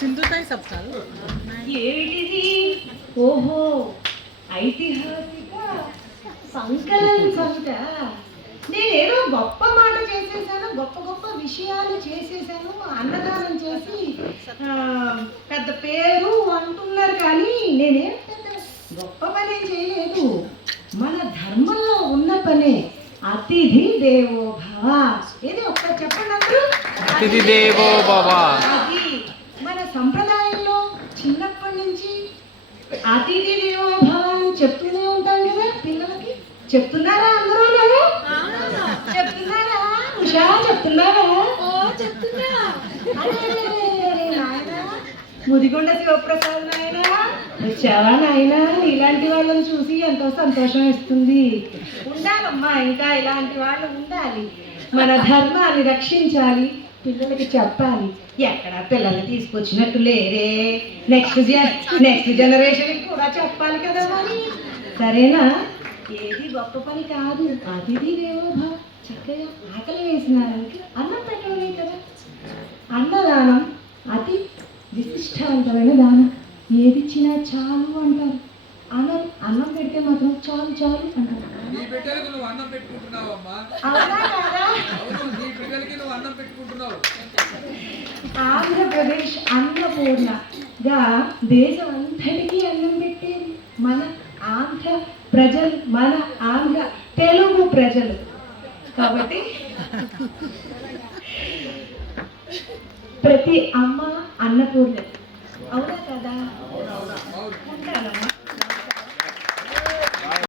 సింధుతాయి సబ్సాలు ఏమిటిది? ఓహో, ఐతిహాసిక సంకలన సమిత. నేనేదో గొప్ప మాట చేసేసాను, గొప్ప గొప్ప విషయాలు చేసేసాను, అన్నదానం చేసి పెద్ద పేరు అంటున్నారు, కానీ నేనేం పెద్ద గొప్ప పనేం చేయలేదు. మన ధర్మంలో ఉన్న పనే అతిథి దేవో భవ. ఏది ఒక్క చెప్పండి అందరూ. అతిథి దేవో భవ. అది మన సంప్రదాయంలో చిన్నప్పటి నుంచి అతిథి దేవో భవ అని చెప్తూనే ఉంటాం కదా పిల్లలకి. చెప్తున్నారా అందరూ? చెప్తున్నారా? ఉషా చెప్తున్నారా? ముదిగొండ శివప్రసాద్ నాయన వచ్చావా నాయన? ఇలాంటి వాళ్ళని చూసి ఎంతో సంతోషం ఇస్తుంది. ఉండాలమ్మా, ఇంకా ఇలాంటి వాళ్ళు ఉండాలి. మన ధర్మాన్ని రక్షించాలి, పిల్లలకి చెప్పాలి. ఎక్కడ పిల్లల్ని తీసుకొచ్చినట్టు లేరే, నెక్స్ట్ జనరేషన్కి కూడా చెప్పాలి కదా మరి. సరేనా? ఏది గొప్ప పని కాదు. అతిథి దేవో భవ. చక్కగా ఆకలి వేసినానికి అన్నం పెట్టవలే కదా. అన్నదానం అతి విశిష్టవంతమైన దానం. ఏదిచ్చినా చాలు అంటారు. అన్నం పెడితే మాత్రం చాలు చాలు అంటారు. ఆంధ్రప్రదేశ్ అన్నపూర్ణగా దేశం అంతటికీ అన్నం పెట్టేది మన ఆంధ్ర ప్రజలు, మన ఆంధ్ర తెలుగు ప్రజలు. కాబట్టి ప్రతి అమ్మ అన్నపూర్ణ. అవునా కదా?